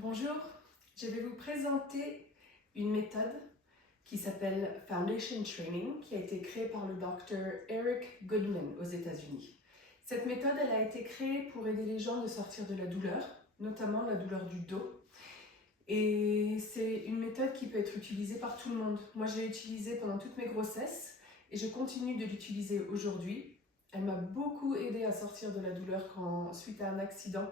Bonjour, je vais vous présenter une méthode qui s'appelle Foundation Training, qui a été créée par le docteur Eric Goodman aux États-Unis. Cette méthode, elle a été créée pour aider les gens de sortir de la douleur, notamment la douleur du dos. Et c'est une méthode qui peut être utilisée par tout le monde. Moi, je l'ai utilisée pendant toutes mes grossesses et je continue de l'utiliser aujourd'hui. Elle m'a beaucoup aidée à sortir de la douleur suite à un accident.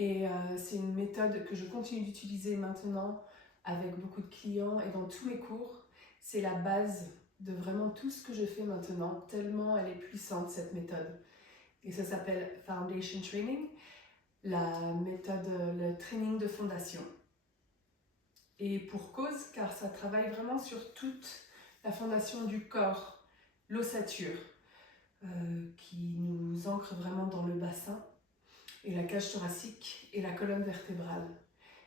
Et c'est une méthode que je continue d'utiliser maintenant avec beaucoup de clients et dans tous mes cours. C'est la base de vraiment tout ce que je fais maintenant, tellement elle est puissante cette méthode. Et ça s'appelle Foundation Training, la méthode, le training de fondation. Et pour cause, car ça travaille vraiment sur toute la fondation du corps, l'ossature, qui nous ancre vraiment dans le bassin, et la cage thoracique et la colonne vertébrale.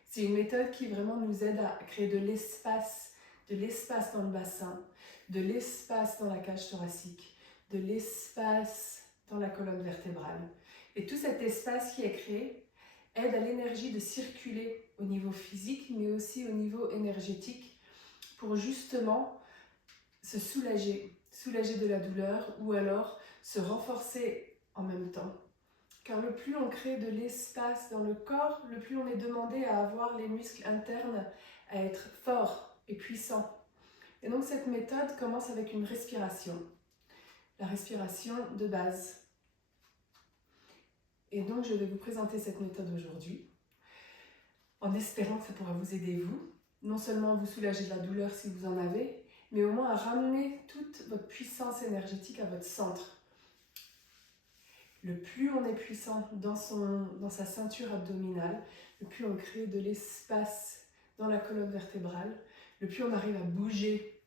C'est une méthode qui vraiment nous aide à créer de l'espace dans le bassin, de l'espace dans la cage thoracique, de l'espace dans la colonne vertébrale. Et tout cet espace qui est créé aide à l'énergie de circuler au niveau physique, mais aussi au niveau énergétique, pour justement se soulager de la douleur ou alors se renforcer en même temps. Car le plus on crée de l'espace dans le corps, le plus on est demandé à avoir les muscles internes à être forts et puissants. Et donc cette méthode commence avec une respiration, la respiration de base. Et donc je vais vous présenter cette méthode aujourd'hui, en espérant que ça pourra vous aider vous, non seulement à vous soulager de la douleur si vous en avez, mais au moins à ramener toute votre puissance énergétique à votre centre. Le plus on est puissant dans sa ceinture abdominale, le plus on crée de l'espace dans la colonne vertébrale, le plus on arrive à bouger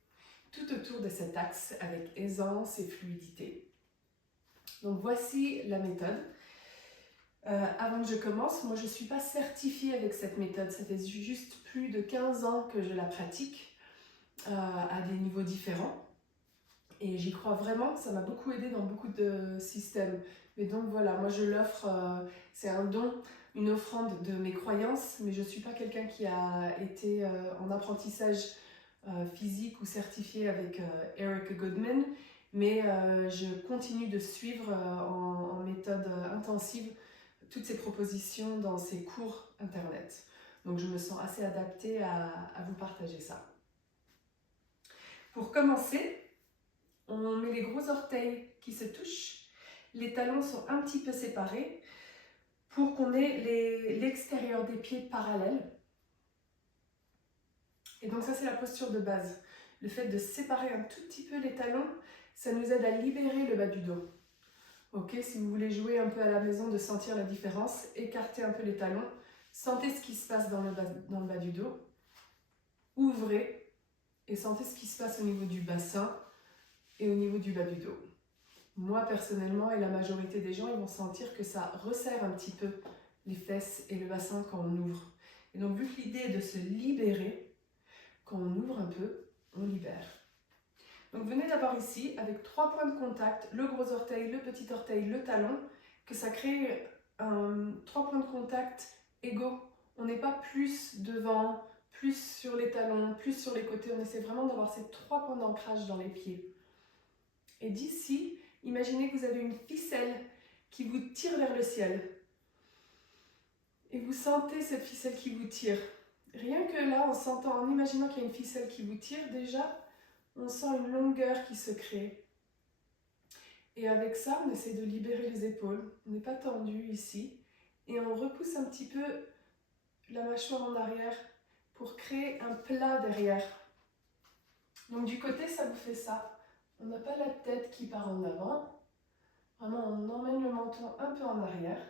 tout autour de cet axe avec aisance et fluidité. Donc voici la méthode. Avant que je commence, moi je ne suis pas certifiée avec cette méthode, ça fait juste plus de 15 ans que je la pratique à des niveaux différents. Et j'y crois vraiment, ça m'a beaucoup aidé dans beaucoup de systèmes. Mais donc voilà, moi je l'offre, c'est un don, une offrande de mes croyances, mais je ne suis pas quelqu'un qui a été en apprentissage physique ou certifié avec Eric Goodman, mais je continue de suivre en méthode intensive toutes ces propositions dans ses cours internet. Donc je me sens assez adaptée à vous partager ça. Pour commencer, on met les gros orteils qui se touchent, les talons sont un petit peu séparés pour qu'on ait l'extérieur des pieds parallèles. Et donc ça c'est la posture de base. Le fait de séparer un tout petit peu les talons, ça nous aide à libérer le bas du dos. Ok, si vous voulez jouer un peu à la maison, de sentir la différence, écartez un peu les talons, sentez ce qui se passe dans le bas du dos, ouvrez et sentez ce qui se passe au niveau du bassin et au niveau du bas du dos. Moi personnellement et la majorité des gens, ils vont sentir que ça resserre un petit peu les fesses et le bassin quand on ouvre. Et donc vu que l'idée est de se libérer, quand on ouvre un peu, on libère. Donc venez d'abord ici avec 3 points de contact, le gros orteil, le petit orteil, le talon, que ça crée 3 points de contact égaux. On n'est pas plus devant, plus sur les talons, plus sur les côtés, on essaie vraiment d'avoir ces 3 points d'ancrage dans les pieds. Et d'ici, imaginez que vous avez une ficelle qui vous tire vers le ciel. Et vous sentez cette ficelle qui vous tire. Rien que là, en imaginant qu'il y a une ficelle qui vous tire, déjà, on sent une longueur qui se crée. Et avec ça, on essaie de libérer les épaules. On n'est pas tendu ici. Et on repousse un petit peu la mâchoire en arrière pour créer un plat derrière. Donc du côté, ça vous fait ça. On n'a pas la tête qui part en avant. Vraiment, on emmène le menton un peu en arrière.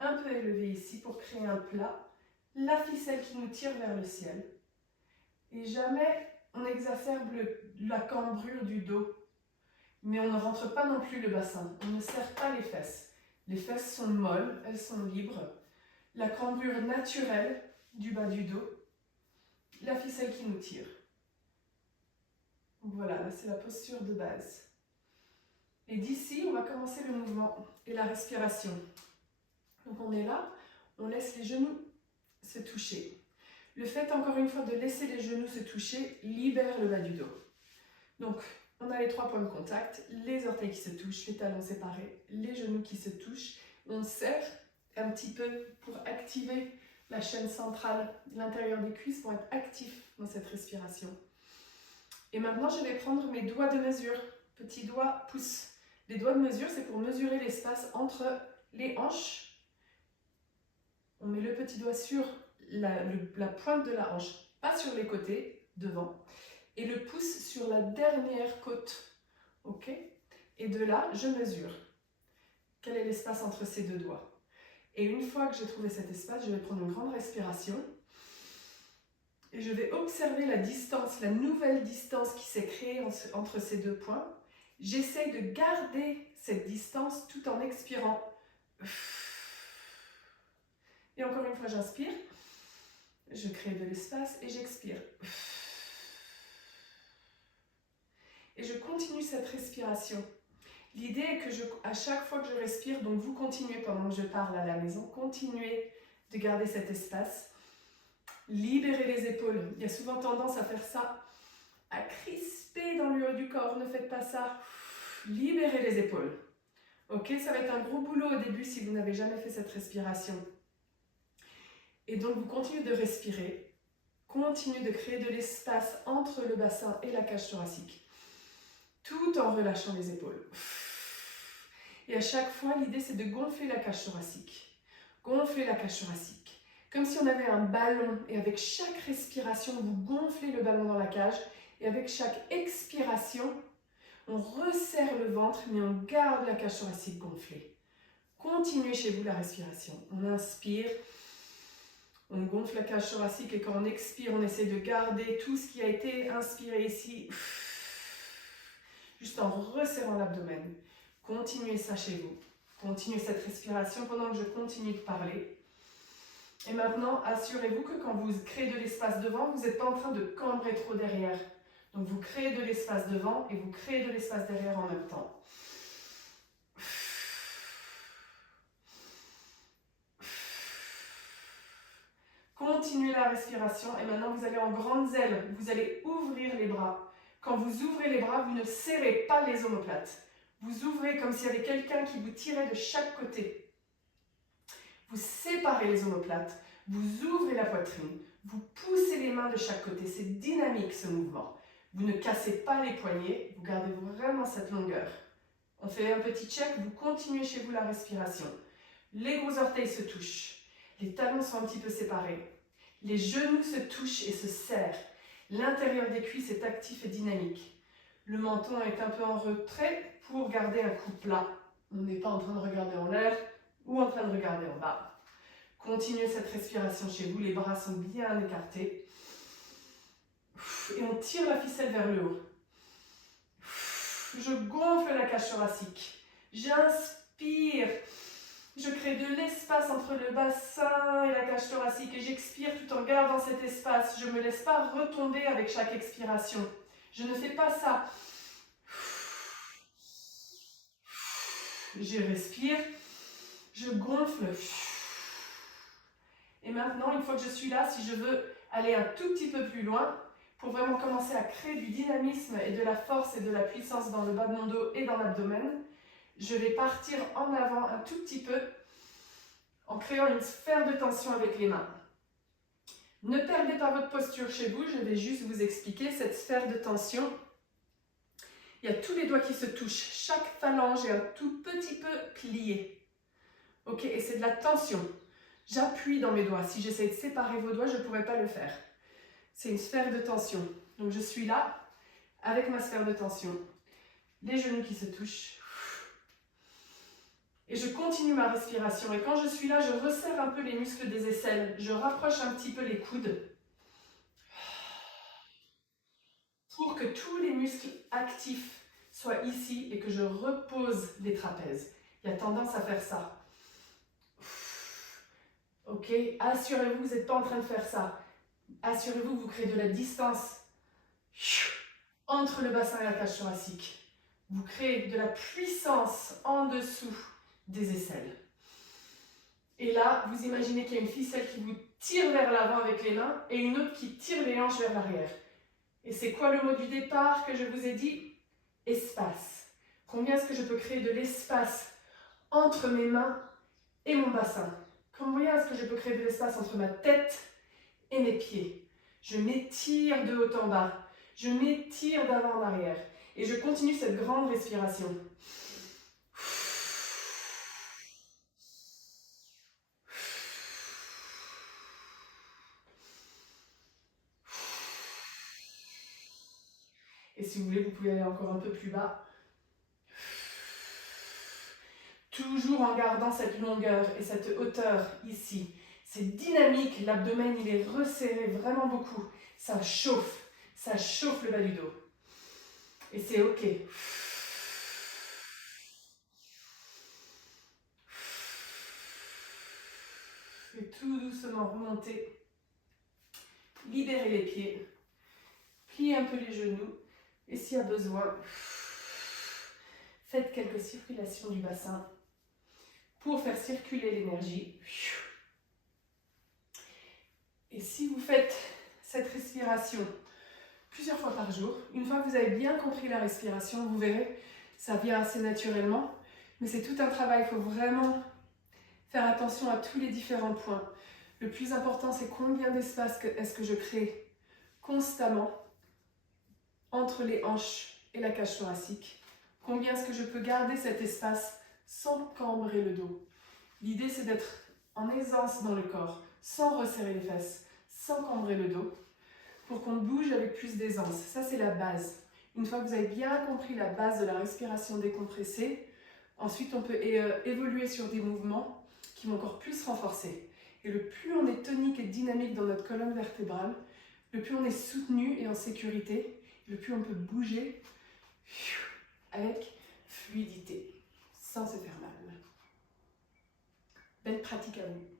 Un peu élevé ici pour créer un plat. La ficelle qui nous tire vers le ciel. Et jamais on exacerbe la cambrure du dos. Mais on ne rentre pas non plus le bassin. On ne serre pas les fesses. Les fesses sont molles, elles sont libres. La cambrure naturelle du bas du dos. La ficelle qui nous tire. Voilà, là c'est la posture de base. Et d'ici, on va commencer le mouvement et la respiration. Donc on est là, on laisse les genoux se toucher. Le fait encore une fois de laisser les genoux se toucher libère le bas du dos. Donc on a les 3 points de contact, les orteils qui se touchent, les talons séparés, les genoux qui se touchent. On serre un petit peu pour activer la chaîne centrale de l'intérieur des cuisses pour être actif dans cette respiration. Et maintenant, je vais prendre mes doigts de mesure, petits doigts, pouces. Les doigts de mesure, c'est pour mesurer l'espace entre les hanches. On met le petit doigt sur la pointe de la hanche, pas sur les côtés, devant. Et le pouce sur la dernière côte. Ok? Et de là, je mesure. Quel est l'espace entre ces 2 doigts? Et une fois que j'ai trouvé cet espace, je vais prendre une grande respiration. Et je vais observer la distance, la nouvelle distance qui s'est créée entre ces 2 points. J'essaye de garder cette distance tout en expirant. Et encore une fois, j'inspire. Je crée de l'espace et j'expire. Et je continue cette respiration. L'idée est que à chaque fois que je respire, donc vous continuez pendant que je parle à la maison, continuez de garder cet espace. Libérez les épaules. Il y a souvent tendance à faire ça, à crisper dans le haut du corps. Ne faites pas ça. Libérez les épaules. Ok, ça va être un gros boulot au début si vous n'avez jamais fait cette respiration. Et donc vous continuez de respirer. Continuez de créer de l'espace entre le bassin et la cage thoracique, tout en relâchant les épaules. Et à chaque fois, l'idée c'est de gonfler la cage thoracique. Gonfler la cage thoracique. Comme si on avait un ballon et avec chaque respiration, vous gonflez le ballon dans la cage et avec chaque expiration, on resserre le ventre mais on garde la cage thoracique gonflée. Continuez chez vous la respiration. On inspire, on gonfle la cage thoracique et quand on expire, on essaie de garder tout ce qui a été inspiré ici, juste en resserrant l'abdomen. Continuez ça chez vous. Continuez cette respiration pendant que je continue de parler. Et maintenant, assurez-vous que quand vous créez de l'espace devant, vous n'êtes pas en train de cambrer trop derrière. Donc vous créez de l'espace devant et vous créez de l'espace derrière en même temps. Continuez la respiration et maintenant vous allez en grandes ailes. Vous allez ouvrir les bras. Quand vous ouvrez les bras, vous ne serrez pas les omoplates. Vous ouvrez comme s'il y avait quelqu'un qui vous tirait de chaque côté. Vous séparez les omoplates, vous ouvrez la poitrine, vous poussez les mains de chaque côté. C'est dynamique ce mouvement. Vous ne cassez pas les poignets, vous gardez vraiment cette longueur. On fait un petit check, vous continuez chez vous la respiration. Les gros orteils se touchent, les talons sont un petit peu séparés. Les genoux se touchent et se serrent. L'intérieur des cuisses est actif et dynamique. Le menton est un peu en retrait pour garder un cou plat. On n'est pas en train de regarder en l'air ou en train de regarder en bas. Continuez cette respiration chez vous, les bras sont bien écartés. Et on tire la ficelle vers le haut. Je gonfle la cage thoracique. J'inspire. Je crée de l'espace entre le bassin et la cage thoracique et j'expire tout en gardant cet espace. Je ne me laisse pas retomber avec chaque expiration. Je ne fais pas ça. Je respire. Je gonfle. Et maintenant, une fois que je suis là, si je veux aller un tout petit peu plus loin, pour vraiment commencer à créer du dynamisme et de la force et de la puissance dans le bas de mon dos et dans l'abdomen, je vais partir en avant un tout petit peu en créant une sphère de tension avec les mains. Ne perdez pas votre posture chez vous, je vais juste vous expliquer cette sphère de tension. Il y a tous les doigts qui se touchent, chaque phalange est un tout petit peu pliée. Ok, et c'est de la tension. J'appuie dans mes doigts. Si j'essaie de séparer vos doigts, je ne pourrais pas le faire. C'est une sphère de tension. Donc je suis là, avec ma sphère de tension. Les genoux qui se touchent. Et je continue ma respiration. Et quand je suis là, je resserre un peu les muscles des aisselles. Je rapproche un petit peu les coudes. Pour que tous les muscles actifs soient ici et que je repose les trapèzes. Il y a tendance à faire ça. Ok, assurez-vous que vous n'êtes pas en train de faire ça. Assurez-vous que vous créez de la distance entre le bassin et la cage thoracique. Vous créez de la puissance en dessous des aisselles. Et là, vous imaginez qu'il y a une ficelle qui vous tire vers l'avant avec les mains et une autre qui tire les hanches vers l'arrière. Et c'est quoi le mot du départ que je vous ai dit? Espace. Combien est-ce que je peux créer de l'espace entre mes mains et mon bassin? Combien est-ce que je peux créer de l'espace entre ma tête et mes pieds? Je m'étire de haut en bas. Je m'étire d'avant en arrière. Et je continue cette grande respiration. Et si vous voulez, vous pouvez aller encore un peu plus bas. Toujours en gardant cette longueur et cette hauteur ici. C'est dynamique, l'abdomen il est resserré vraiment beaucoup. Ça chauffe le bas du dos. Et c'est ok. Et tout doucement remonter. Libérez les pieds. Pliez un peu les genoux. Et s'il y a besoin, faites quelques circulations du bassin pour faire circuler l'énergie. Et si vous faites cette respiration plusieurs fois par jour, une fois que vous avez bien compris la respiration, vous verrez, ça vient assez naturellement. Mais c'est tout un travail, il faut vraiment faire attention à tous les différents points. Le plus important, c'est combien d'espace est-ce que je crée constamment entre les hanches et la cage thoracique. Combien est-ce que je peux garder cet espace sans cambrer le dos. L'idée, c'est d'être en aisance dans le corps, sans resserrer les fesses, sans cambrer le dos, pour qu'on bouge avec plus d'aisance. Ça, c'est la base. Une fois que vous avez bien compris la base de la respiration décompressée, ensuite, on peut évoluer sur des mouvements qui vont encore plus renforcer. Et le plus on est tonique et dynamique dans notre colonne vertébrale, le plus on est soutenu et en sécurité, le plus on peut bouger avec fluidité, sans se faire mal. Belle pratique à vous.